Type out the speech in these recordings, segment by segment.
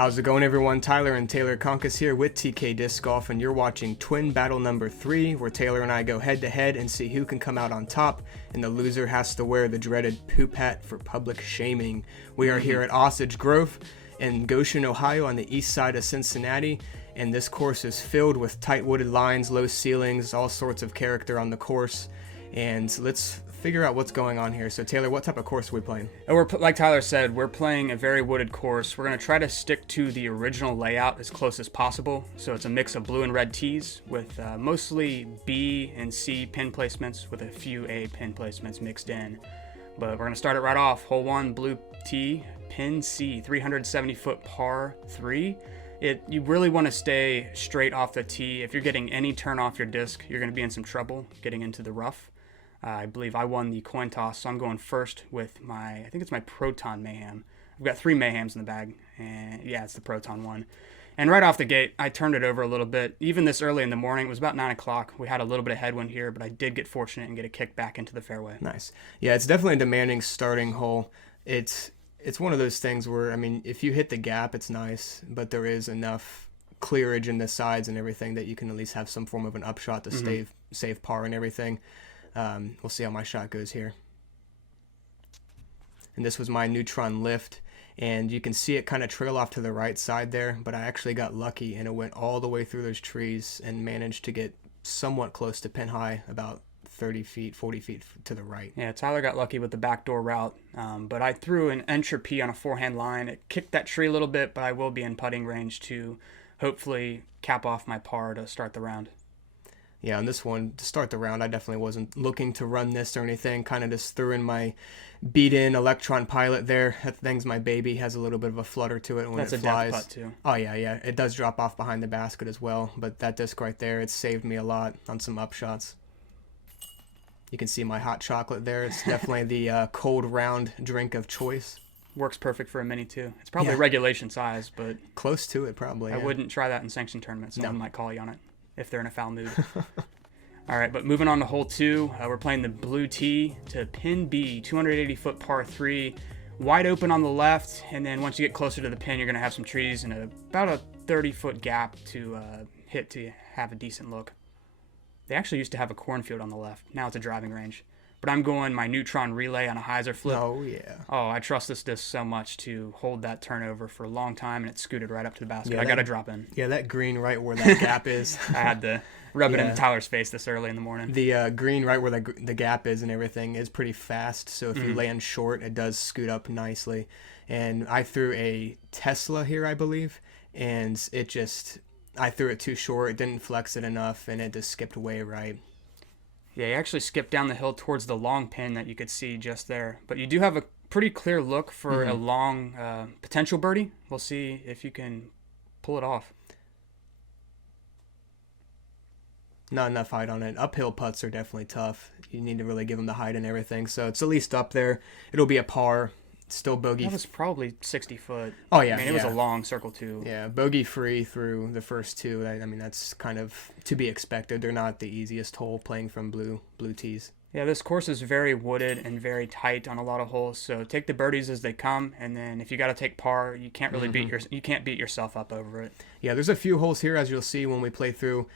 How's it going, everyone? Tyler and Taylor Conkus here with TK Disc Golf, and you're watching Twin Battle number 3, where Taylor and I go head-to-head and see who can come out on top, and the loser has to wear the dreaded poop hat for public shaming. We are here at Osage Grove in Goshen, Ohio, on the east side of Cincinnati, and this course is filled with tight wooded lines, low ceilings, all sorts of character on the course, and let's figure out what's going on here. So Taylor, what type of course are we playing? Like Tyler said, we're playing a very wooded course. We're going to try to stick to the original layout as close as possible. So it's a mix of blue and red tees with mostly B and C pin placements with a few A pin placements mixed in. But we're going to start it right off. Hole 1, blue tee, pin C, 370-foot par 3. You really want to stay straight off the tee. If you're getting any turn off your disc, you're going to be in some trouble getting into the rough. I believe I won the coin toss, so I'm going first with I think it's my Proton Mayhem. I've got 3 Mayhems in the bag, and yeah, it's the Proton one. And right off the gate, I turned it over a little bit. Even this early in the morning, it was about 9 o'clock. We had a little bit of headwind here, but I did get fortunate and get a kick back into the fairway. Nice. Yeah, it's definitely a demanding starting hole. It's one of those things where, I mean, if you hit the gap, it's nice, but there is enough clearage in the sides and everything that you can at least have some form of an upshot to save par and everything. We'll see how my shot goes here. And this was my neutron lift, and you can see it kind of trail off to the right side there, but I actually got lucky and it went all the way through those trees and managed to get somewhat close to pin high, about 30 feet, 40 feet to the right. Yeah, Tyler got lucky with the backdoor route, but I threw an entropy on a forehand line. It kicked that tree a little bit, but I will be in putting range to hopefully cap off my par to start the round. Yeah, on this one, to start the round, I definitely wasn't looking to run this or anything. Kind of just threw in my beat-in Electron Pilot there. That thing's my baby. Has a little bit of a flutter to it when That's it flies. That's a depth putt, too. Oh, yeah. It does drop off behind the basket as well. But that disc right there, it saved me a lot on some upshots. You can see my hot chocolate there. It's definitely the cold round drink of choice. Works perfect for a mini, too. It's probably regulation size, but close to it, probably. I wouldn't try that in sanctioned tournaments. Someone might call you on it if they're in a foul mood. All right, but moving on to hole 2, we're playing the blue tee to pin B, 280-foot par 3, wide open on the left, and then once you get closer to the pin, you're going to have some trees and about a 30-foot gap to hit to have a decent look. They actually used to have a cornfield on the left. Now it's a driving range. But I'm going my neutron relay on a hyzer flip. Oh, yeah. Oh, I trust this disc so much to hold that turnover for a long time, and it scooted right up to the basket. Yeah, I got to drop in. Yeah, that green right where that gap is. I had to rub it in Tyler's face this early in the morning. The green right where the gap is and everything is pretty fast, so if you land short, it does scoot up nicely. And I threw a Tesla here, I believe, and I threw it too short. It didn't flex it enough, and it just skipped way right. Yeah, you actually skipped down the hill towards the long pin that you could see just there. But you do have a pretty clear look for a long potential birdie. We'll see if you can pull it off. Not enough height on it. Uphill putts are definitely tough. You need to really give them the height and everything. So it's at least up there. It'll be a par. Still bogey. That was probably 60 foot. Oh, yeah. I mean, it was a long circle, too. Yeah, bogey free through the first 2. I mean, that's kind of to be expected. They're not the easiest hole playing from blue tees. Yeah, this course is very wooded and very tight on a lot of holes. So take the birdies as they come, and then if you got to take par, you can't really beat yourself up over it. Yeah, there's a few holes here, as you'll see when we play through.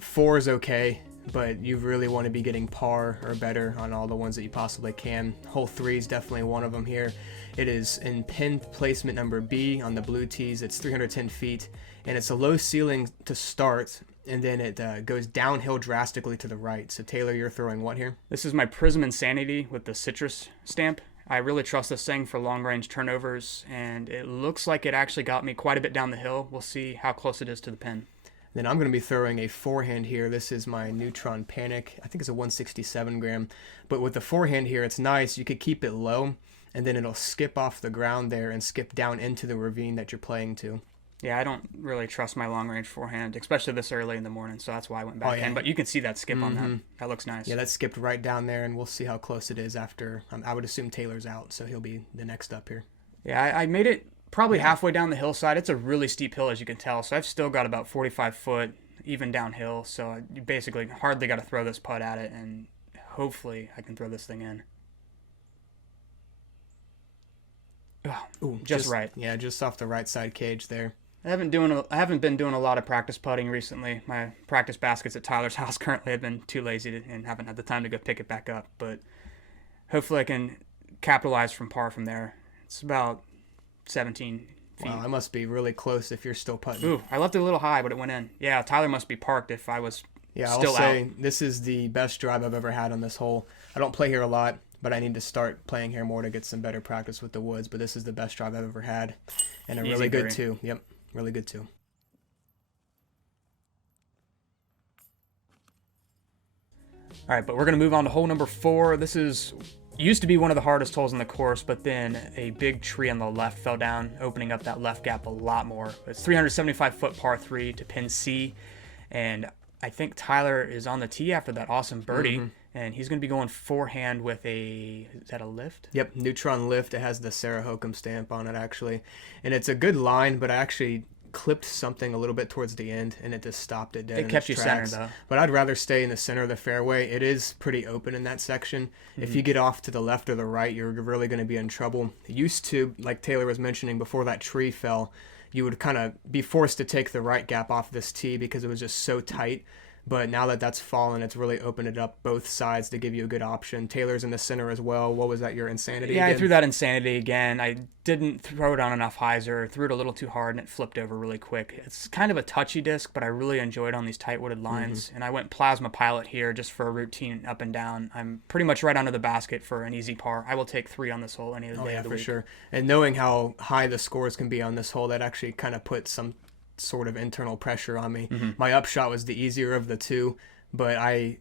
4 is okay, but you really want to be getting par or better on all the ones that you possibly can. Hole 3 is definitely one of them here. It is in pin placement number B on the blue tees. It's 310 feet, and it's a low ceiling to start, and then it goes downhill drastically to the right. So Taylor, you're throwing what here? This is my Prism Insanity with the citrus stamp. I really trust this thing for long-range turnovers, and it looks like it actually got me quite a bit down the hill. We'll see how close it is to the pin. Then I'm going to be throwing a forehand here. This is my Neutron Panic. I think it's a 167 gram. But with the forehand here, it's nice. You could keep it low, and then it'll skip off the ground there and skip down into the ravine that you're playing to. Yeah, I don't really trust my long-range forehand, especially this early in the morning, so that's why I went back in. But you can see that skip on that. That looks nice. Yeah, that skipped right down there, and we'll see how close it is after. I would assume Taylor's out, so he'll be the next up here. Yeah, I made it probably halfway down the hillside. It's a really steep hill, as you can tell, so I've still got about 45 foot even downhill, so you basically hardly got to throw this putt at it, and hopefully I can throw this thing in. Oh, Ooh, just right. Yeah, just off the right side cage there. I haven't been doing a lot of practice putting recently. My practice baskets at Tyler's house currently have been too lazy and haven't had the time to go pick it back up. But hopefully I can capitalize from par from there. It's about 17 feet. Wow, I must be really close if you're still putting. Ooh, I left it a little high, but it went in. Yeah, Tyler must be parked if I was Yeah, I'll still say out. this is the best drive I've ever had on this hole. I don't play here a lot, but I need to start playing here more to get some better practice with the woods. But this is the best drive I've ever had, and a Easy really good birdie. too. Yep, really good too. All right, but we're going to move on to hole number 4. This used to be one of the hardest holes in the course, but then a big tree on the left fell down, opening up that left gap a lot more. It's 375-foot par 3 to pin C, and I think Tyler is on the tee after that awesome birdie, and he's going to be going forehand with is that a lift? Yep, Neutron Lift. It has the Sarah Hokum stamp on it, actually. And it's a good line, but I actually clipped something a little bit towards the end, and it just stopped it dead. It kept you centered, though. But I'd rather stay in the center of the fairway. It is pretty open in that section. If you get off to the left or the right, you're really going to be in trouble. It used to, like Taylor was mentioning, before that tree fell, you would kind of be forced to take the right gap off this tee because it was just so tight. But now that that's fallen, it's really opened it up both sides to give you a good option. Taylor's in the center as well. What was that, your Insanity Yeah, again? I threw that Insanity again. I didn't throw it on enough hyzer, threw it a little too hard, and it flipped over really quick. It's kind of a touchy disc, but I really enjoyed on these tight wooded lines. And I went Plasma Pilot here just for a routine up and down. I'm pretty much right under the basket for an easy par. I will take 3 on this hole any day of the for week. sure. And knowing how high the scores can be on this hole, that actually kind of put some sort of internal pressure on me. My upshot was the easier of the two, but I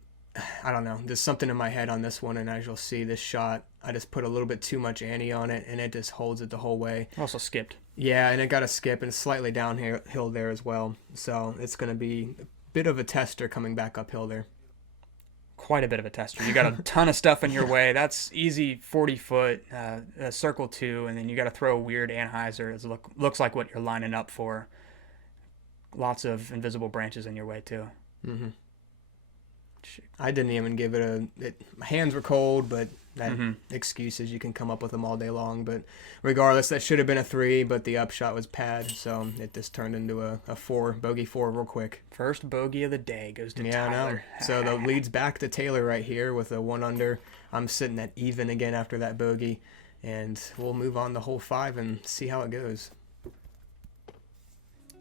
don't know. There's something in my head on this one, and as you'll see, this shot, I just put a little bit too much ante on it, and it just holds it the whole way. Also skipped. Yeah, and it got a skip and slightly downhill there as well. So it's going to be a bit of a tester coming back uphill there. Quite a bit of a tester. You got a ton of stuff in your way. That's easy 40-foot, circle 2, and then you got to throw a weird anhyzer. It looks like what you're lining up for. Lots of invisible branches in your way, too. I didn't even give it my hands were cold, but excuses, you can come up with them all day long. But regardless, that should have been a 3, but the upshot was pad, so it just turned into a 4, bogey 4 real quick. First bogey of the day goes to Yeah, Tyler. I know. So the lead's back to Taylor right here with a 1 under. I'm sitting at even again after that bogey, and we'll move on to hole 5 and see how it goes.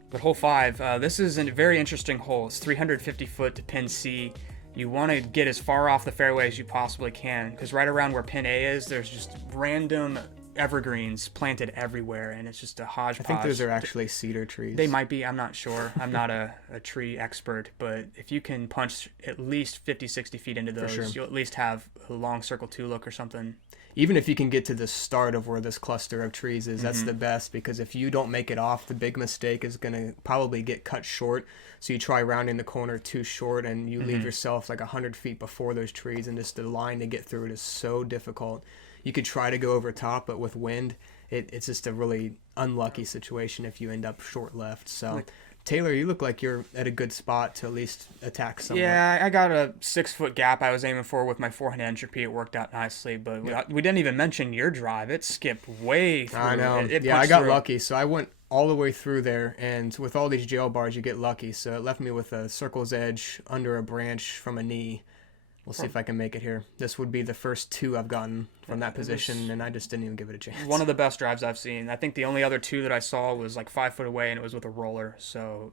But hole 5, this is a very interesting hole. It's 350 foot to pin C. You want to get as far off the fairway as you possibly can, because right around where pin A is, there's just random evergreens planted everywhere, and it's just a hodgepodge. I think those are actually cedar trees. They might be. I'm not sure. I'm not a tree expert, but if you can punch at least 50, 60 feet into those, sure. you'll at least have a long circle 2 look or something. Even if you can get to the start of where this cluster of trees is, that's the best, because if you don't make it off, the big mistake is going to probably get cut short. So you try rounding the corner too short, and you leave yourself like 100 feet before those trees, and just the line to get through it is so difficult. You could try to go over top, but with wind, it's just a really unlucky situation if you end up short left. So Taylor, you look like you're at a good spot to at least attack somewhat. Yeah, I got a 6-foot gap I was aiming for with my forehand entropy. It worked out nicely, but we didn't even mention your drive. It skipped way through. I know. It I punched got through. lucky. So I went all the way through there, and with all these jail bars, you get lucky. So it left me with a circle's edge under a branch from a knee. We'll see if I can make it here. This would be the first 2 I've gotten from that position, and I just didn't even give it a chance. One of the best drives I've seen. I think the only other 2 that I saw was like 5 foot away, and it was with a roller. So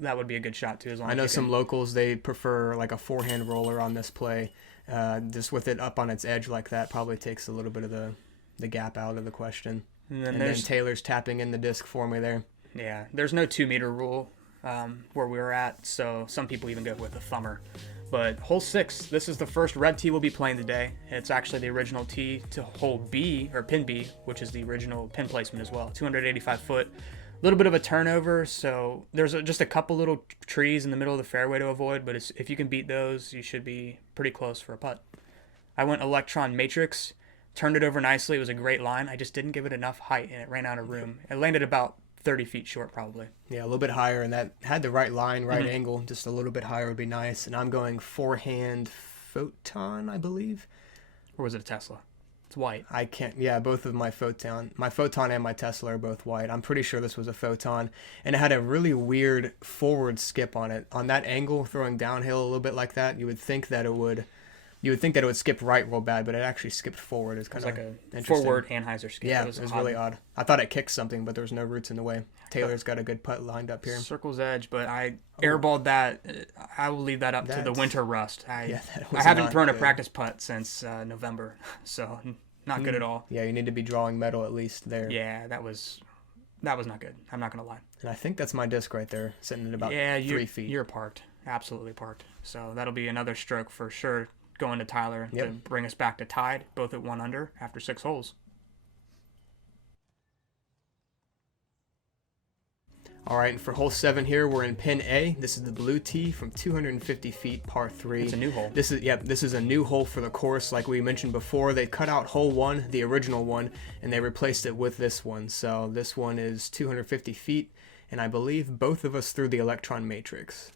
that would be a good shot too. As long I as know you some can. locals, they prefer like a forehand roller on this play. Just with it up on its edge like that probably takes a little bit of the gap out of the question. And And then Taylor's tapping in the disc for me there. Yeah, there's no 2-meter rule where we were at, so some people even go with a thumber. But hole 6, this is the first red tee we'll be playing today. It's actually the original tee to hole B, or pin B, which is the original pin placement as well. 285 foot, a little bit of a turnover, so there's just a couple little trees in the middle of the fairway to avoid, but if you can beat those, you should be pretty close for a putt. I went Electron Matrix, turned it over nicely. It was a great line. I just didn't give it enough height, and it ran out of room. It landed about 30 feet short, probably. Yeah, a little bit higher, and that had the right line, right angle. Just a little bit higher would be nice. And I'm going forehand Photon, I believe. Or was it a Tesla? It's white. I can't. Yeah, both of my photon and my Tesla are both white. I'm pretty sure this was a photon, and it had a really weird forward skip on it. On that angle, throwing downhill a little bit like that, you would think that it would skip right real bad, but it actually skipped forward. It's kind of like a interesting. forward Anheuser skip. Yeah, it was really odd. I thought it kicked something, but there was no roots in the way. Taylor's got a good putt lined up here. Circle's edge, but I airballed that. I will leave that up to the winter rust. I haven't thrown a practice putt since November, so not good at all. Yeah, you need to be drawing metal at least there. Yeah, that was not good. I'm not gonna lie. And I think that's my disc right there, sitting at about 3 feet. You're parked, absolutely parked. So that'll be another stroke for sure going to Tyler to bring us back to tied, both at 1 under after 6 holes. All right, and for hole 7 here, we're in pin A. This is the blue tee from 250 feet, par 3. It's a new hole. This is a new hole for the course. Like we mentioned before, they cut out hole 1, the original one, and they replaced it with this one. So this one is 250 feet, and I believe both of us threw the electron matrix.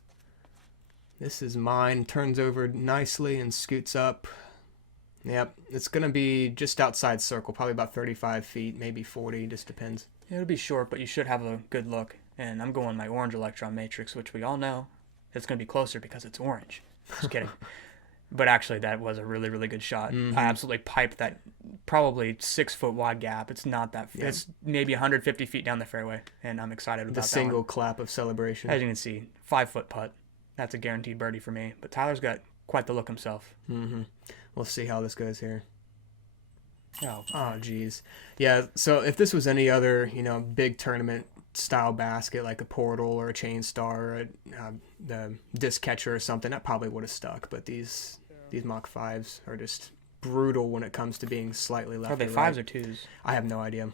This is mine. Turns over nicely and scoots up. Yep, it's going to be just outside circle, probably about 35 feet, maybe 40, just depends. It'll be short, but you should have a good look. And I'm going my orange electron matrix, which we all know it's going to be closer because it's orange. Just kidding. But actually, that was a really, really good shot. I absolutely piped that probably 6 foot wide gap. It's not that. Yeah. It's maybe 150 feet down the fairway, and I'm excited about that. The single clap of celebration. As you can see, 5 foot putt. That's a guaranteed birdie for me. But Tyler's got quite the look himself. We'll see how this goes here. Oh, geez. Yeah, so if this was any other, big tournament style basket like a Portal or a Chain Star or the disc catcher or something, that probably would have stuck. But these Mach 5s are just brutal when it comes to being slightly left. Are they or 5s right. or 2s? I have no idea.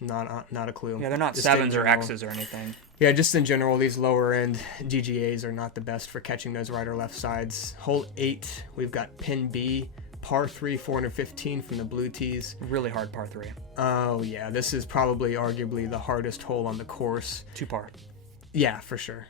Not a clue. Yeah, they're not just 7s or X's or anything. Yeah, just in general, these lower end DGAs are not the best for catching those right or left sides. Hole 8, we've got pin B, par 3, 415 from the blue tees. Really hard par 3. Oh yeah, this is probably arguably the hardest hole on the course. 2 par. Yeah, for sure.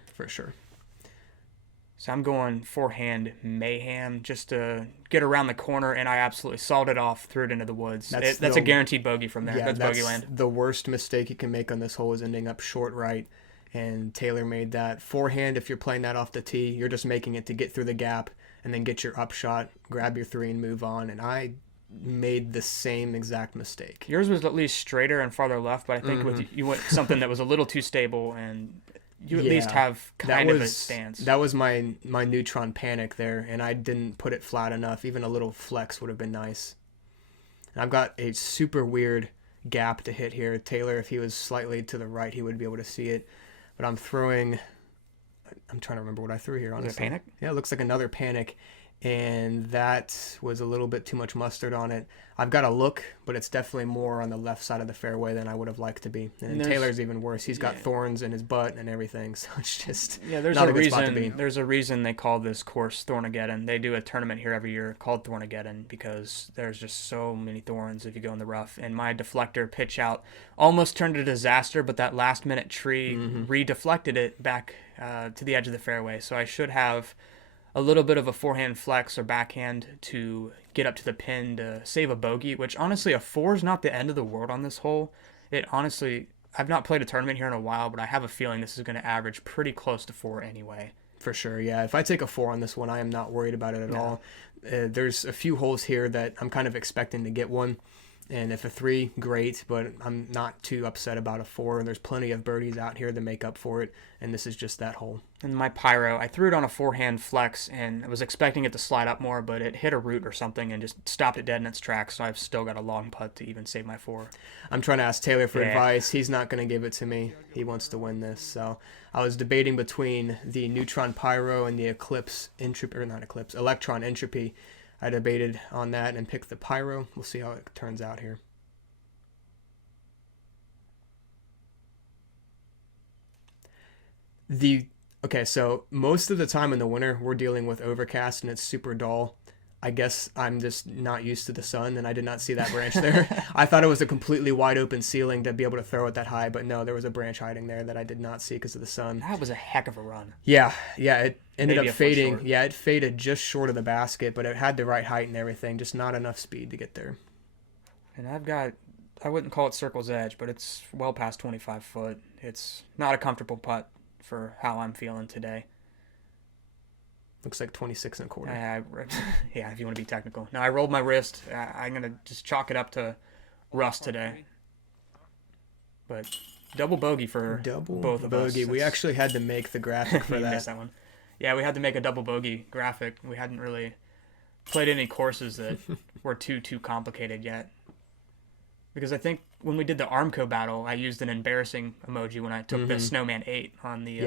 So I'm going forehand mayhem just to get around the corner, and I absolutely sawed it off, threw it into the woods. That's a guaranteed bogey from there. Yeah, that's bogey land. The worst mistake you can make on this hole is ending up short right, and Taylor made that. Forehand, if you're playing that off the tee, you're just making it to get through the gap and then get your upshot, grab your 3 and move on, and I made the same exact mistake. Yours was at least straighter and farther left, but I think with you went something that was a little too stable, and you at least have kind of a stance. That was my neutron panic there, and I didn't put it flat enough. Even a little flex would have been nice. And I've got a super weird gap to hit here. Taylor, if he was slightly to the right, he would be able to see it. But I'm trying to remember what I threw here, honestly. Was it a panic? Yeah, it looks like another panic. And that was a little bit too much mustard on it. I've got a look, but it's definitely more on the left side of the fairway than I would have liked to be. And Taylor's even worse. He's got thorns in his butt and everything, so it's just there's not a good spot to reason. be. There's a reason they call this course Thornageddon. They do a tournament here every year called Thornageddon because there's just so many thorns if you go in the rough. And my deflector pitch out almost turned to disaster, but that last minute tree re-deflected it back to the edge of the fairway. So I should have a little bit of a forehand flex or backhand to get up to the pin to save a bogey, which honestly a 4 is not the end of the world on this hole. I've not played a tournament here in a while, but I have a feeling this is going to average pretty close to 4 anyway. For sure, yeah. If I take a 4 on this one, I am not worried about it at all. There's a few holes here that I'm kind of expecting to get one. And if a 3, great, but I'm not too upset about a 4. There's plenty of birdies out here to make up for it, and this is just that hole. And my Pyro, I threw it on a forehand flex, and I was expecting it to slide up more, but it hit a root or something and just stopped it dead in its tracks, so I've still got a long putt to even save my 4. I'm trying to ask Taylor for advice. He's not going to give it to me. He wants to win this. So I was debating between the Neutron Pyro and the Electron Entropy. I debated on that and picked the Pyro. We'll see how it turns out here. Okay, so most of the time in the winter, we're dealing with overcast and it's super dull. I guess I'm just not used to the sun, and I did not see that branch there. I thought it was a completely wide open ceiling to be able to throw it that high, but no, there was a branch hiding there that I did not see because of the sun. That was a heck of a run. Yeah, it ended Maybe up a foot fading. short. Yeah, it faded just short of the basket, but it had the right height and everything, just not enough speed to get there. And I wouldn't call it circle's edge, but it's well past 25 foot. It's not a comfortable putt for how I'm feeling today. Looks like 26 and a quarter. Yeah, if you want to be technical. Now, I rolled my wrist. I'm going to just chalk it up to rust today. But double bogey for both of us. We actually had to make the graphic for that. Missed that one. Yeah, we had to make a double bogey graphic. We hadn't really played any courses that were too complicated yet. Because I think when we did the Armco battle, I used an embarrassing emoji when I took the Snowman 8 on the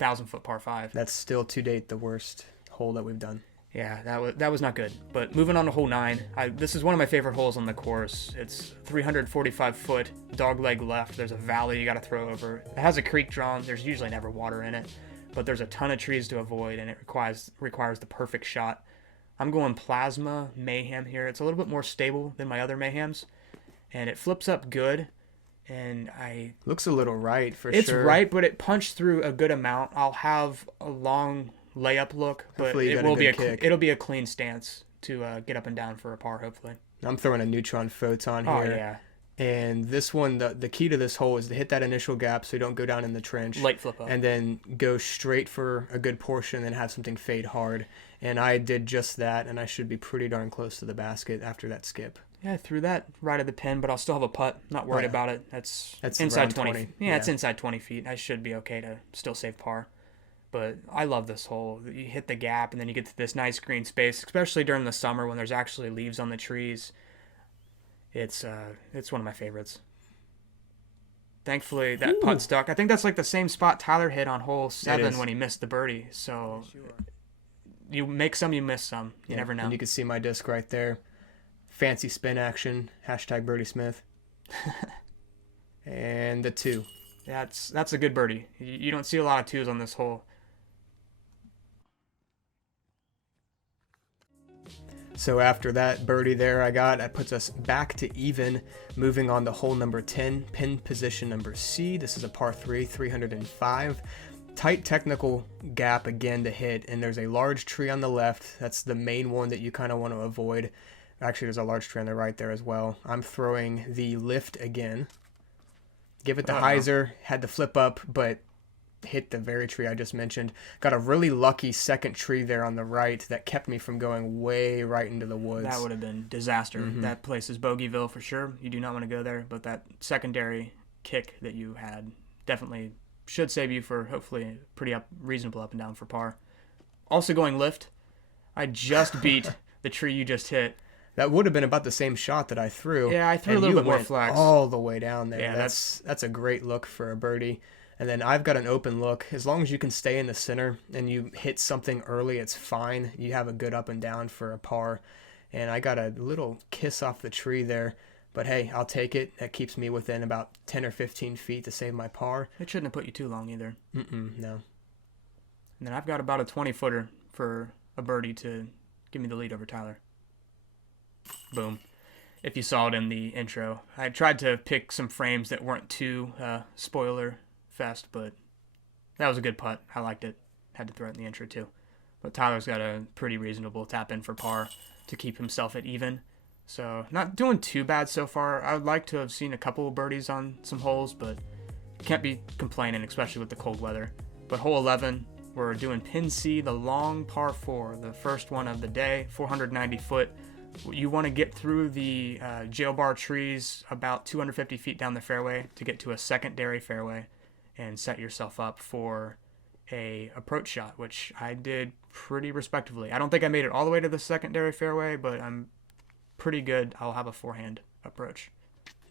1,000-foot par 5. That's still to date the worst hole that we've done. Yeah, that was not good. But moving on to hole 9, this is one of my favorite holes on the course. It's 345 foot, dog leg left. There's a valley you got to throw over. It has a creek drawn. There's usually never water in it, but there's a ton of trees to avoid, and it requires the perfect shot. I'm going Plasma Mayhem here. It's a little bit more stable than my other Mayhems, and it flips up good. And looks a little right for sure. It's right, but it punched through a good amount. I'll have a long layup look, but it'll be a clean stance to get up and down for a par, hopefully. I'm throwing a neutron photon here. Oh, yeah. And this one, the key to this hole is to hit that initial gap so you don't go down in the trench. Light flip up. And then go straight for a good portion and then have something fade hard. And I did just that, and I should be pretty darn close to the basket after that skip. Yeah, I threw that right at the pin, but I'll still have a putt. Not worried about it. That's inside 20. Yeah, it's inside 20 feet. I should be okay to still save par. But I love this hole. You hit the gap, and then you get to this nice green space, especially during the summer when there's actually leaves on the trees. It's one of my favorites. Thankfully, that putt stuck. I think that's like the same spot Tyler hit on hole 7 when he missed the birdie. So you make some, you miss some. You never know. And you can see my disc right there. Fancy spin action. # Birdie Smith. And the 2. That's a good birdie. You don't see a lot of 2s on this hole. So after that birdie there that puts us back to even, moving on to hole number 10, pin position number C. This is a par 3, 305. Tight technical gap again to hit, and there's a large tree on the left. That's the main one that you kind of want to avoid. Actually, there's a large tree on the right there as well. I'm throwing the lift again. Give it the hyzer, had to flip up, but hit the very tree I just mentioned. Got a really lucky second tree there on the right that kept me from going way right into the woods. That would have been disaster. That place is bogeyville for sure. You do not want to go there, but that secondary kick that you had definitely should save you for hopefully pretty reasonable up and down for par. Also going lift, I just beat the tree you just hit. That would have been about the same shot that I threw. Yeah, I threw a little bit more flex. All the way down there. Yeah, that's a great look for a birdie. And then I've got an open look. As long as you can stay in the center and you hit something early, it's fine. You have a good up and down for a par. And I got a little kiss off the tree there. But hey, I'll take it. That keeps me within about 10 or 15 feet to save my par. It shouldn't have put you too long either. No. And then I've got about a 20-footer for a birdie to give me the lead over Tyler. Boom. If you saw it in the intro. I tried to pick some frames that weren't too spoiler fest, but that was a good putt. I liked it. Had to throw it in the intro too. But Tyler's got a pretty reasonable tap in for par to keep himself at even. So not doing too bad so far. I would like to have seen a couple of birdies on some holes, but can't be complaining, especially with the cold weather. But hole 11, we're doing pin C, the long par 4, the first one of the day, 490 foot. You want to get through the jail bar trees about 250 feet down the fairway to get to a secondary fairway and set yourself up for a approach shot, which I did pretty respectively. I don't think I made it all the way to the secondary fairway, but I'm pretty good. I'll have a forehand approach.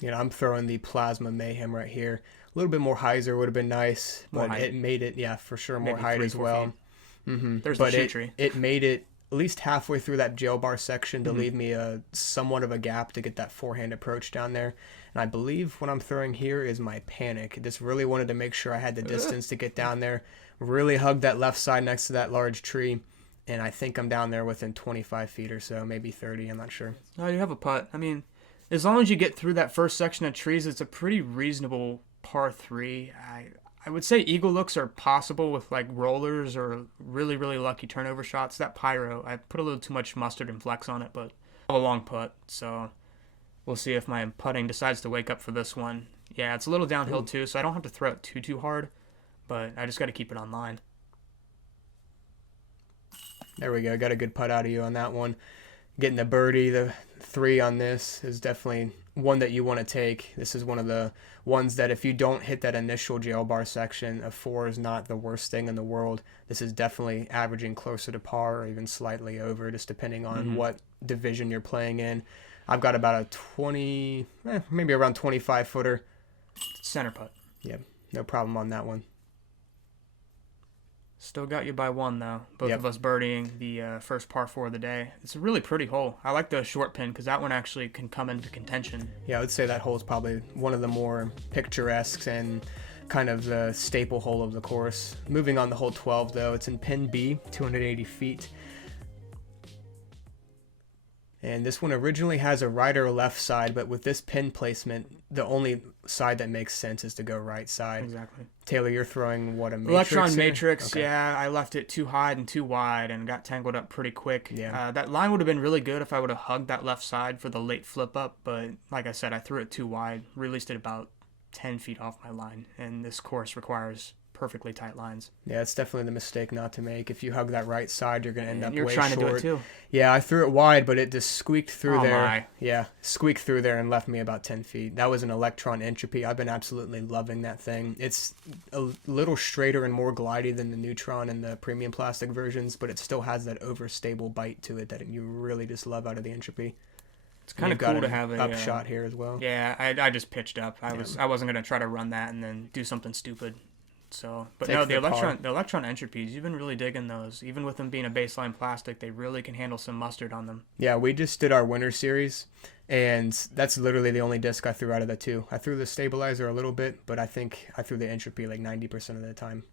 I'm throwing the Plasma Mayhem right here. A little bit more hyzer would have been nice, but it made it, for sure, more height as well. There's the shoe tree. It made it at least halfway through that jail bar section to leave me somewhat of a gap to get that forehand approach down there. And I believe what I'm throwing here is my panic. Just really wanted to make sure I had the distance to get down there. Really hugged that left side next to that large tree. And I think I'm down there within 25 feet or so, maybe 30. I'm not sure. Oh, you have a putt. I mean, as long as you get through that first section of trees, it's a pretty reasonable par 3. I would say eagle looks are possible with like rollers or really, really lucky turnover shots. That pyro, I put a little too much mustard and flex on it, but I have a long putt. So We'll see if my putting decides to wake up for this one. Yeah, it's a little downhill too, so I don't have to throw it too hard, but I just got to keep it on line. There we go. Got a good putt out of you on that one. Getting the birdie, the 3 on this is definitely one that you want to take. This is one of the ones that if you don't hit that initial jail bar section, a 4 is not the worst thing in the world. This is definitely averaging closer to par or even slightly over, just depending on what division you're playing in. I've got about a 20, maybe around 25 footer. Center putt. Yeah, no problem on that one. Still got you by 1, though. Both of us birdieing the first par 4 of the day. It's a really pretty hole. I like the short pin because that one actually can come into contention. Yeah, I would say that hole is probably one of the more picturesque and kind of the staple hole of the course. Moving on to hole 12, though, it's in pin B, 280 feet. And this one originally has a right or left side, but with this pin placement, the only side that makes sense is to go right side. Exactly. Taylor, you're throwing what, a matrix? Electron here? matrix, Okay. yeah. I left it too high and too wide and got tangled up pretty quick. Yeah. That line would have been really good if I would have hugged that left side for the late flip up, but like I said, I threw it too wide, released it about 10 feet off my line, and this course requires perfectly tight lines. Yeah, it's definitely the mistake not to make. If you hug that right side, you're going to end up way short. You're trying to do it too. Yeah, I threw it wide, but it just squeaked through there. My. Yeah, squeaked through there and left me about 10 feet. That was an Electron Entropy. I've been absolutely loving that thing. It's a little straighter and more glidey than the Neutron and the premium plastic versions, but it still has that overstable bite to it that you really just love out of the Entropy. It's kind of cool to have a upshot here as well. Yeah, I just pitched up. I wasn't gonna try to run that and then do something stupid. So, but no, the electron entropies, you've been really digging those. Even with them being a baseline plastic, they really can handle some mustard on them. Yeah, we just did our winter series, and that's literally the only disc I threw out of the 2. I threw the stabilizer a little bit, but I think I threw the entropy like 90% of the time.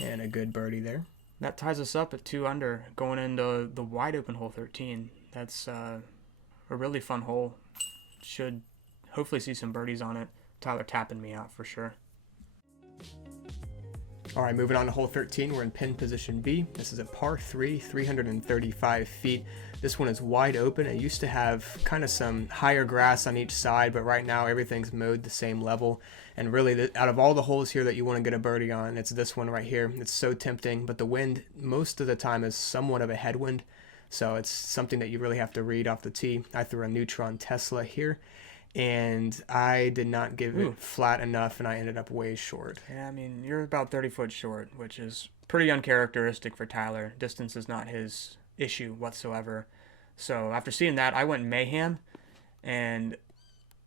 And a good birdie there. That ties us up at 2 under, going into the wide open hole 13. That's a really fun hole. Should hopefully see some birdies on it. Tyler tapping me out for sure. All right, moving on to hole 13. We're in pin position B. This is a par 3, 335 feet. This one is wide open. It used to have kind of some higher grass on each side, but right now everything's mowed the same level. And really, out of all the holes here that you want to get a birdie on, it's this one right here. It's so tempting, but the wind most of the time is somewhat of a headwind. So it's something that you really have to read off the tee. I threw a Neutron Tesla here, and I did not give it flat enough, and I ended up way short. Yeah, I mean, you're about 30 foot short, which is pretty uncharacteristic for Tyler. Distance is not his issue whatsoever. So after seeing that, I went mayhem, and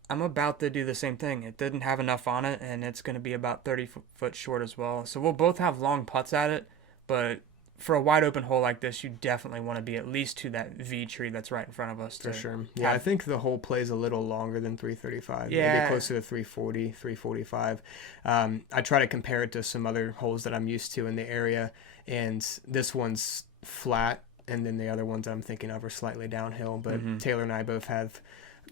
I'm about to do the same thing. It didn't have enough on it, and it's going to be about 30 foot short as well. So we'll both have long putts at it, but for a wide open hole like this, you definitely want to be at least to that V tree that's right in front of us. For sure. Yeah, I think the hole plays a little longer than 335. Yeah. Maybe closer to 340, 345. I try to compare it to some other holes that I'm used to in the area, and this one's flat, and then the other ones I'm thinking of are slightly downhill. But Taylor and I both have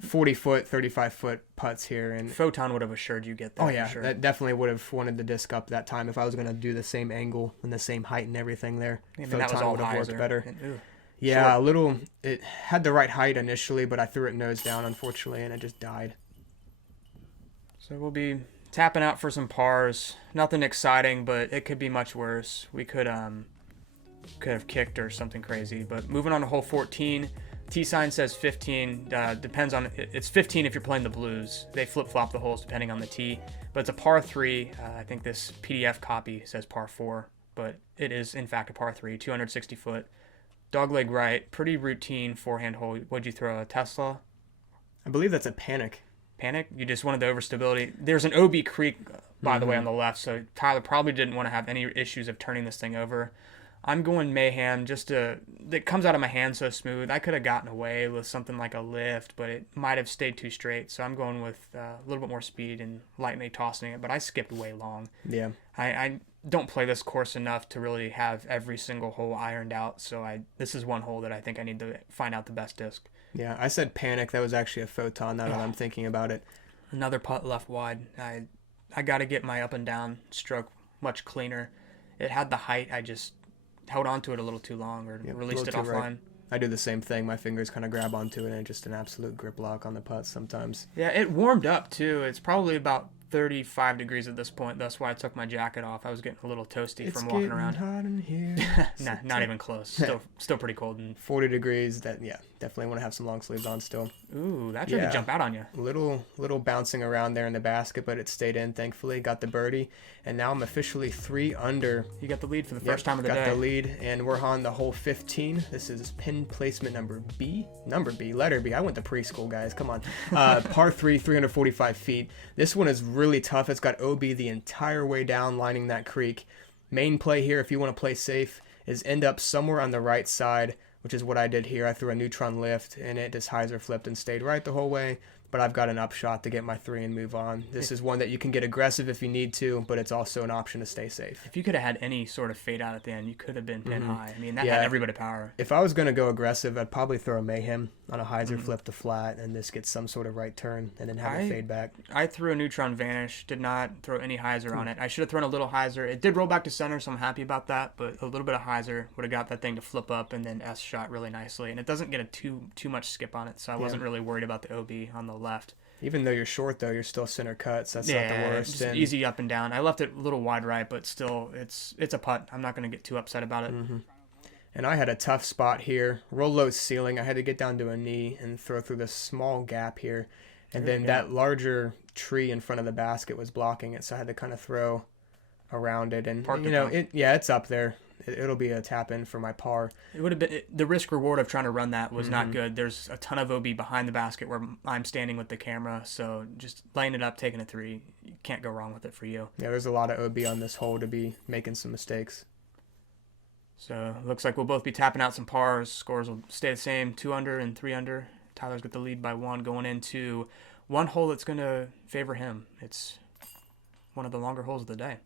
40-foot, 35-foot putts here, and Photon would have assured you get that. oh yeah, for sure. that definitely would have wanted the disc up that time if I was going to do the same angle and the same height and everything there. I mean, that was all would have worked hyzer. better. And, yeah, short. a little. It had the right height initially, but I threw it nose down, unfortunately, and it just died. So we'll be tapping out for some pars. Nothing exciting, but it could be much worse. We could have kicked or something crazy. But moving on to hole 14. T sign says 15. Depends on it's 15 if you're playing the blues. They flip flop the holes depending on the tee. But it's a par 3. I think this PDF copy says par 4, but it is in fact a par 3, 260 foot. Dogleg right, pretty routine forehand hole. What'd you throw? A Tesla? I believe that's a Panic. Panic? You just wanted the overstability. There's an OB Creek, by the way, on the left, so Tyler probably didn't want to have any issues of turning this thing over. I'm going mayhem it comes out of my hand so smooth. I could have gotten away with something like a lift, but it might have stayed too straight. So I'm going with a little bit more speed and lightly tossing it, but I skipped way long. Yeah. I don't play this course enough to really have every single hole ironed out. So this is one hole that I think I need to find out the best disc. Yeah, I said Panic. That was actually a Photon now that I'm thinking about it. Another putt left wide. I got to get my up and down stroke much cleaner. It had the height. I just held on to it a little too long or released it offline. Right. I do the same thing. My fingers kind of grab onto it and just an absolute grip lock on the putt sometimes. Yeah, it warmed up too. It's probably about 35 degrees at this point. That's why I took my jacket off. I was getting a little toasty from walking around. It's getting hot in here. Nah, not even close. Still pretty cold. And 40 degrees. Definitely want to have some long sleeves on still. Ooh, that tried to jump out on you. Little bouncing around there in the basket, but it stayed in, thankfully. Got the birdie, and now I'm officially 3 under. You got the lead for the first time of the day. Got the lead, and we're on the hole 15. This is pin placement number B. Letter B. I went to preschool, guys. Come on. Par 3, 345 feet. This one is really tough. It's got OB the entire way down, lining that creek. Main play here, if you want to play safe, is end up somewhere on the right side, which is what I did here. I threw a neutron lift, and it just hyzer flipped and stayed right the whole way. But I've got an upshot to get my 3 and move on. This is one that you can get aggressive if you need to, but it's also an option to stay safe. If you could have had any sort of fade out at the end, you could have been pin high. I mean, that had every bit of power. If I was going to go aggressive, I'd probably throw a mayhem on a hyzer flip to flat and just get some sort of right turn and then have it fade back. I threw a neutron vanish, did not throw any hyzer on it. I should have thrown a little hyzer. It did roll back to center, so I'm happy about that, but a little bit of hyzer would have got that thing to flip up and then S shot really nicely. And it doesn't get a too much skip on it, so I wasn't really worried about the OB on the left. Even though you're short, though, you're still center cuts. That's not the worst. Just easy up and down. I left it a little wide right, but still, it's a putt. I'm not going to get too upset about it. And I had a tough spot here. Roll low ceiling. I had to get down to a knee and throw through this small gap here. And then that larger tree in front of the basket was blocking it, so I had to kind of throw around it. And, it's up there. It'll be a tap in for my par. It would have been the risk reward of trying to run that was not good. There's a ton of OB behind the basket where I'm standing with the camera, so just laying it up, taking a 3, you can't go wrong with it for you. Yeah, there's a lot of OB on this hole to be making some mistakes. So looks like we'll both be tapping out some pars. Scores will stay the same, 2 under and 3 under. Tyler's got the lead by 1 going into one hole that's going to favor him. It's one of the longer holes of the day.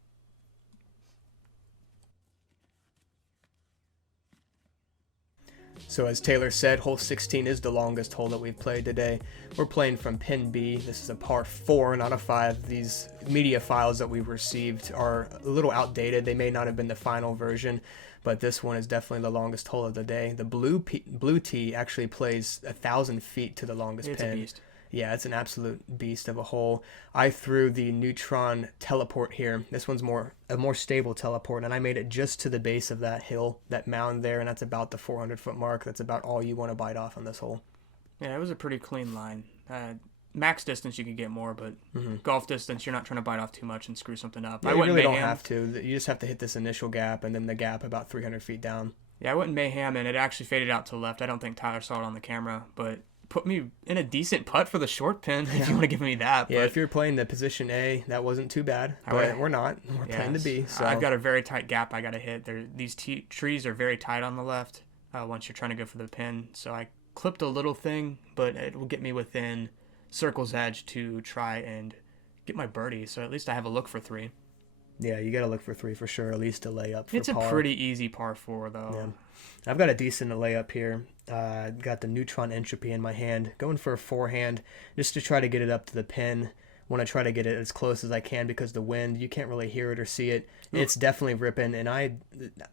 So as Taylor said, hole 16 is the longest hole that we've played today. We're playing from pin B. This is a par 4, not a 5. These media files that we've received are a little outdated. They may not have been the final version, but this one is definitely the longest hole of the day. The blue tee actually plays 1,000 feet to the longest pin. It's a beast. Yeah, it's an absolute beast of a hole. I threw the neutron teleport here. This one's a more stable teleport, and I made it just to the base of that hill, that mound there, and that's about the 400-foot mark. That's about all you want to bite off on this hole. Yeah, it was a pretty clean line. Max distance, you could get more, but golf distance, you're not trying to bite off too much and screw something up. Yeah, you really don't have to. You just have to hit this initial gap, and then the gap about 300 feet down. Yeah, I went mayhem, and it actually faded out to the left. I don't think Tyler saw it on the camera, but put me in a decent putt for the short pin if you want to give me that. Yeah, if you're playing the position A, that wasn't too bad, but we're not. We're playing the B. So I've got a very tight gap I got to hit. These trees are very tight on the left once you're trying to go for the pin. So I clipped a little thing, but it will get me within circle's edge to try and get my birdie. So at least I have a look for 3. Yeah, you got to look for 3 for sure, at least a layup for It's par. a pretty easy par 4, though. Yeah. I've got a decent layup here. Got the neutron entropy in my hand. Going for a forehand just to try to get it up to the pin. Want to try to get it as close as I can because the wind, you can't really hear it or see it. It's definitely ripping, and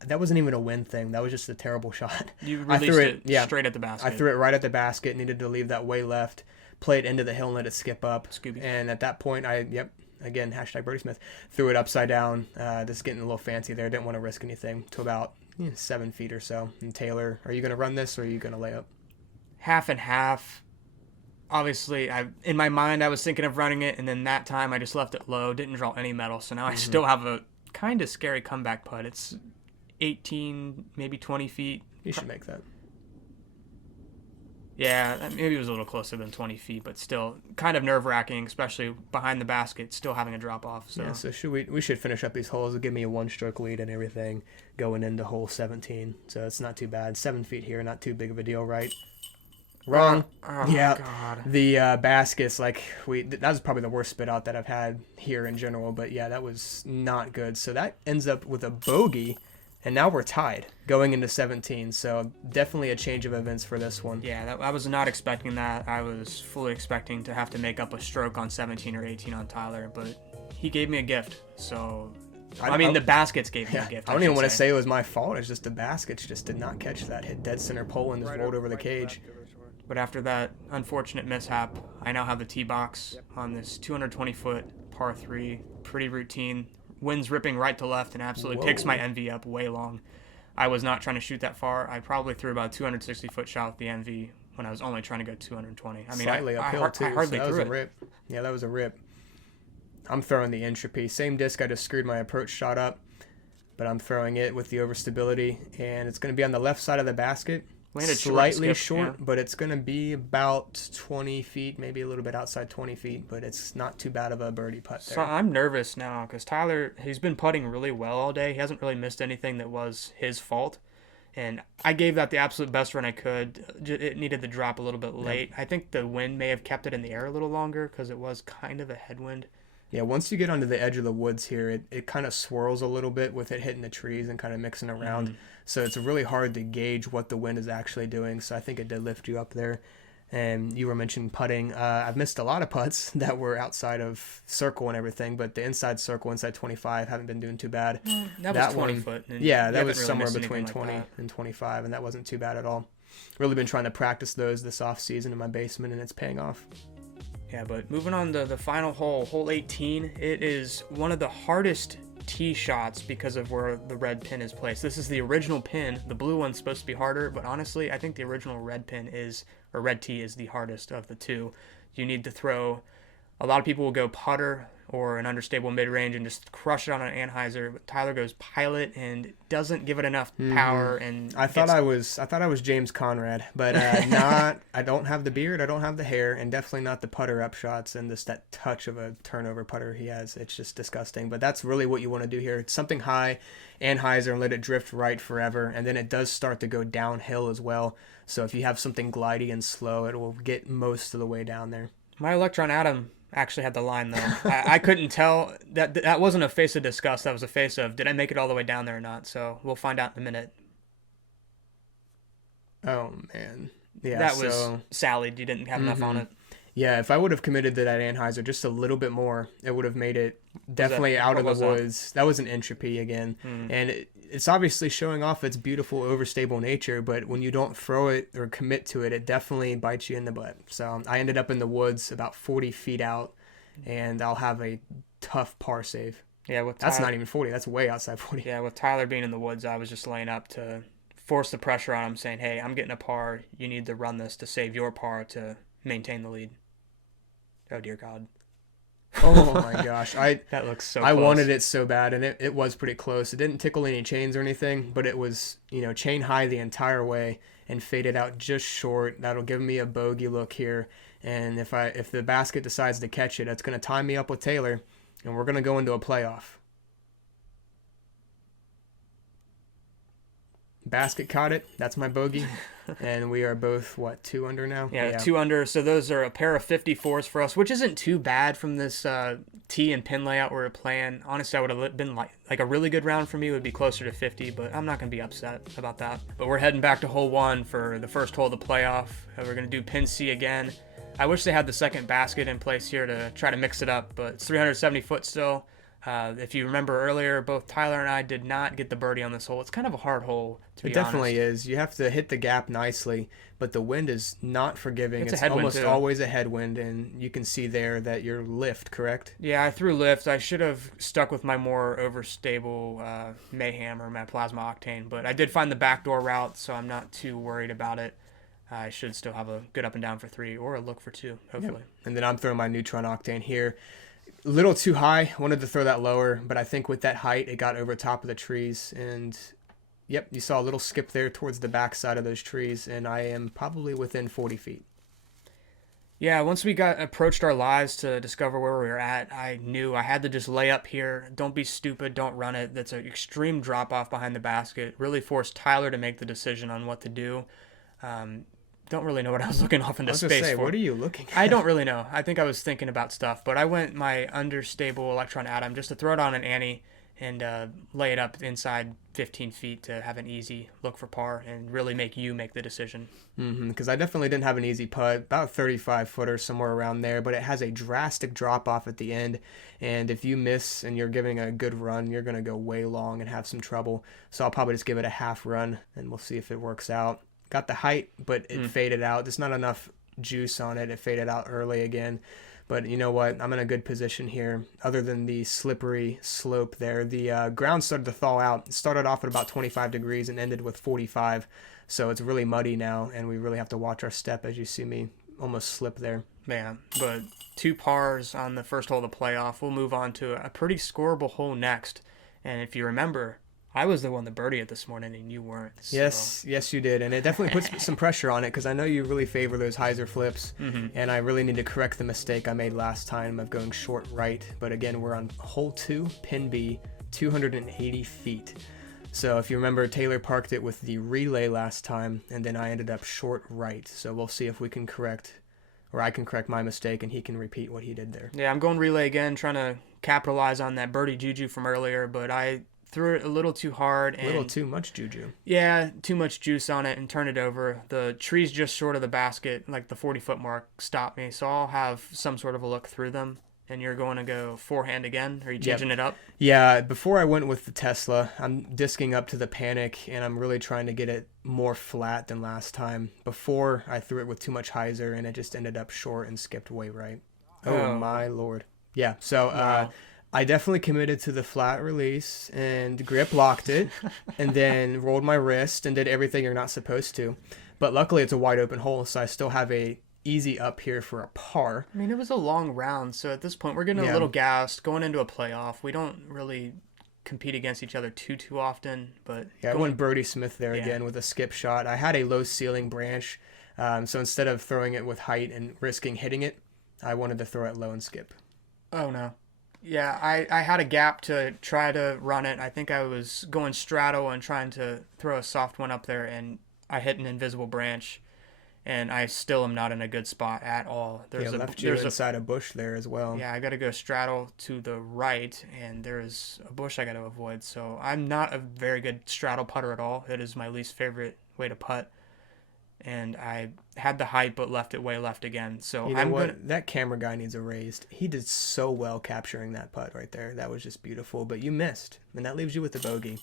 that wasn't even a wind thing. That was just a terrible shot. You released it straight at the basket. I threw it right at the basket, needed to leave that way left, play it into the hill and let it skip up. Scooby. And at that point, again, hashtag Birdie Smith, threw it upside down, just getting a little fancy there. Didn't want to risk anything to about 7 feet or so. And Taylor, are you going to run this or are you going to lay up? Half and half. Obviously, in my mind, I was thinking of running it, and then that time I just left it low, didn't draw any metal, so now I still have a kind of scary comeback putt. It's 18, maybe 20 feet. You should make that. Yeah, maybe it was a little closer than 20 feet, but still kind of nerve-wracking, especially behind the basket, still having a drop-off. So, so we should finish up these holes. It'll give me a 1-stroke lead and everything going into hole 17, so it's not too bad. 7 feet here, not too big of a deal, right? Wrong. God. The baskets, that was probably the worst spit out that I've had here in general, but yeah, that was not good. So that ends up with a bogey, and now we're tied going into 17. So definitely a change of events for this one. Yeah, I was not expecting that. I was fully expecting to have to make up a stroke on 17 or 18 on Tyler, but he gave me a gift. So I mean, the baskets gave me a gift. I don't even want to say it was my fault. It's just the baskets just did not catch that. Hit dead center pole and just rolled over the cage. But after that unfortunate mishap, I now have the tee box on this 220-foot par 3. Pretty routine. Wind's ripping right to left and absolutely picks my NV up way long. I was not trying to shoot that far. I probably threw about a 260-foot shot with the NV when I was only trying to go 220. I mean, Slightly uphill too. I hardly so that was threw a rip. Yeah, that was a rip. I'm throwing the entropy. Same disc, I just screwed my approach shot up, but I'm throwing it with the overstability, and it's going to be on the left side of the basket. Landed slightly short, but it's going to be about 20 feet, maybe a little bit outside 20 feet, but it's not too bad of a birdie putt there. So I'm nervous now because Tyler, he's been putting really well all day. He hasn't really missed anything that was his fault. And I gave that the absolute best run I could. It needed to drop a little bit late. I think the wind may have kept it in the air a little longer because it was kind of a headwind. Yeah, once you get onto the edge of the woods here, it kind of swirls a little bit with it hitting the trees and kind of mixing around. So it's really hard to gauge what the wind is actually doing. So I think it did lift you up there. And you were mentioning putting. I've missed a lot of putts that were outside of circle and everything, but the inside circle, inside 25, haven't been doing too bad. That was 20 foot. Yeah, that was really somewhere between like 20 and 25, and that wasn't too bad at all. Really been trying to practice those this off season in my basement, and it's paying off. Yeah, but moving on to the final hole, hole 18, it is one of the hardest tee shots because of where the red pin is placed. This is the original pin. The blue one's supposed to be harder, but honestly, I think the original red pin red tee is the hardest of the two. You need to throw, a lot of people will go putter or an understable mid-range and just crush it on an anhyzer. But Tyler goes pilot and doesn't give it enough power. And I thought I was James Conrad, but not. I don't have the beard, I don't have the hair, and definitely not the putter up shots and just that touch of a turnover putter he has. It's just disgusting. But that's really what you want to do here. It's something high, anhyzer, and let it drift right forever, and then it does start to go downhill as well. So if you have something glidey and slow, it will get most of the way down there. My Electron Atom actually had the line though. I couldn't tell. That wasn't a face of disgust. That was a face of, did I make it all the way down there or not? So we'll find out in a minute. Oh man, yeah. That was sallied. You didn't have enough on it. Yeah, if I would have committed to that anhyzer just a little bit more, it would have made it definitely out of the woods. That was an entropy again, and it's obviously showing off its beautiful overstable nature, but when you don't throw it or commit to it, it definitely bites you in the butt. So I ended up in the woods about 40 feet out, and I'll have a tough par save. Yeah, that's not even 40. That's way outside 40. Yeah, with Tyler being in the woods, I was just laying up to force the pressure on him, saying, hey, I'm getting a par. You need to run this to save your par to maintain the lead. Oh, dear God. Oh my gosh, that looks so I close. wanted it so bad, and it was pretty close. It didn't tickle any chains or anything, but it was, chain high the entire way and faded out just short. That'll give me a bogey look here, and if the basket decides to catch it, it's going to tie me up with Taylor, and we're going to go into a playoff. Basket caught it. That's my bogey. And we are both, 2 under now? Yeah, 2 under. So those are a pair of 54s for us, which isn't too bad from this tee and pin layout we're playing. Honestly, I would have been like a really good round for me would be closer to 50, but I'm not going to be upset about that. But we're heading back to hole 1 for the first hole of the playoff. We're going to do pin C again. I wish they had the second basket in place here to try to mix it up, but it's 370 foot still. If you remember earlier, both Tyler and I did not get the birdie on this hole. It's kind of a hard hole, to be honest. It definitely is. You have to hit the gap nicely, but the wind is not forgiving. It's a headwind almost too. Always a headwind, and you can see there that you're lift, correct? Yeah, I threw lift. I should have stuck with my more overstable Mayhem or my Plasma Octane, but I did find the backdoor route, so I'm not too worried about it. I should still have a good up and down for 3 or a look for 2, hopefully. Yep. And then I'm throwing my Neutron Octane here. A little too high. Wanted to throw that lower, but I think with that height, it got over top of the trees. And, yep, you saw a little skip there towards the back side of those trees, and I am probably within 40 feet. Yeah, once we approached our lives to discover where we were at, I knew I had to just lay up here. Don't be stupid. Don't run it. That's an extreme drop-off behind the basket. Really forced Tyler to make the decision on what to do. Don't really know what I was looking off into space for. What are you looking at? I don't really know. I think I was thinking about stuff, but I went my understable Electron Atom just to throw it on an ante and lay it up inside 15 feet to have an easy look for par and really make you make the decision. Because I definitely didn't have an easy putt, about 35 footer, somewhere around there, but it has a drastic drop off at the end. And if you miss and you're giving a good run, you're going to go way long and have some trouble. So I'll probably just give it a half run and we'll see if it works out. Got the height, but it faded out. There's not enough juice on it. It faded out early again. But you know what? I'm in a good position here. Other than the slippery slope there, the ground started to thaw out. It started off at about 25 degrees and ended with 45. So it's really muddy now, and we really have to watch our step as you see me almost slip there. Man, but 2 pars on the first hole of the playoff. We'll move on to a pretty scoreable hole next. And if you remember, I was the one that birdied it this morning, and you weren't. So. Yes, you did. And it definitely puts some pressure on it because I know you really favor those hyzer flips. And I really need to correct the mistake I made last time of going short right. But again, we're on hole 2, pin B, 280 feet. So if you remember, Taylor parked it with the relay last time, and then I ended up short right. So we'll see if we can correct, or I can correct my mistake, and he can repeat what he did there. Yeah, I'm going relay again, trying to capitalize on that birdie juju from earlier, but I threw it a little too hard. And, a little too much juju. Yeah, too much juice on it and turned it over. The trees just short of the basket, like the 40-foot mark, stopped me. So I'll have some sort of a look through them. And you're going to go forehand again? Are you changing it up? Yeah, before I went with the Tesla, I'm disking up to the Panic, and I'm really trying to get it more flat than last time. Before, I threw it with too much hyzer, and it just ended up short and skipped way right. Oh my lord. Yeah, so Wow. I definitely committed to the flat release and grip locked it and then rolled my wrist and did everything you're not supposed to. But luckily it's a wide open hole, so I still have a easy up here for a par. I mean, it was a long round, so at this point we're getting a little gassed going into a playoff. We don't really compete against each other too often, but yeah, I went Birdie Smith there again with a skip shot. I had a low ceiling branch, so instead of throwing it with height and risking hitting it, I wanted to throw it low and skip. Oh no. Yeah, I had a gap to try to run it. I think I was going straddle and trying to throw a soft one up there, and I hit an invisible branch, and I still am not in a good spot at all. Left you inside a bush there as well. Yeah, I got to go straddle to the right, and there's a bush I got to avoid. So I'm not a very good straddle putter at all. It is my least favorite way to putt. And I had the height but left it way left again. So you know that camera guy needs a raised. He did so well capturing that putt right there. That was just beautiful. But you missed, and that leaves you with the bogey.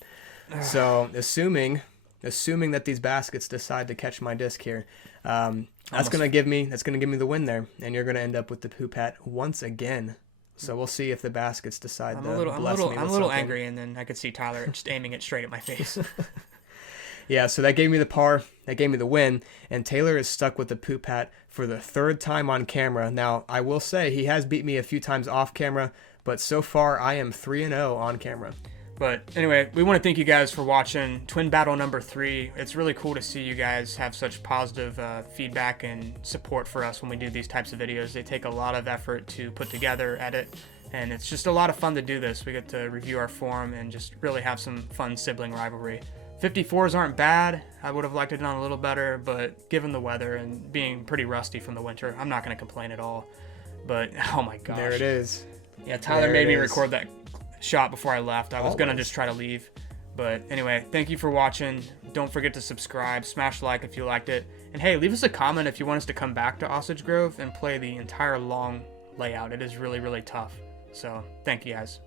So assuming that these baskets decide to catch my disc here, that's gonna give me the win there, and you're gonna end up with the poop hat once again. So we'll see if the baskets decide to bless me with I'm a little something. angry, and then I could see Tyler just aiming it straight at my face. Yeah, so that gave me the par, that gave me the win, and Taylor is stuck with the poop hat for the 3rd time on camera. Now, I will say he has beat me a few times off camera, but so far I am 3-0 on camera. But anyway, we want to thank you guys for watching Twin Battle number 3. It's really cool to see you guys have such positive feedback and support for us when we do these types of videos. They take a lot of effort to put together, edit, and it's just a lot of fun to do this. We get to review our form and just really have some fun sibling rivalry. 54s aren't bad. I would have liked it done a little better, but given the weather and being pretty rusty from the winter, I'm not going to complain at all. But, oh my gosh. There it is. Yeah, Tyler made me record that shot before I left. I was going to just try to leave. But anyway, thank you for watching. Don't forget to subscribe. Smash like if you liked it. And hey, leave us a comment if you want us to come back to Osage Grove and play the entire long layout. It is really, really tough. So, thank you guys.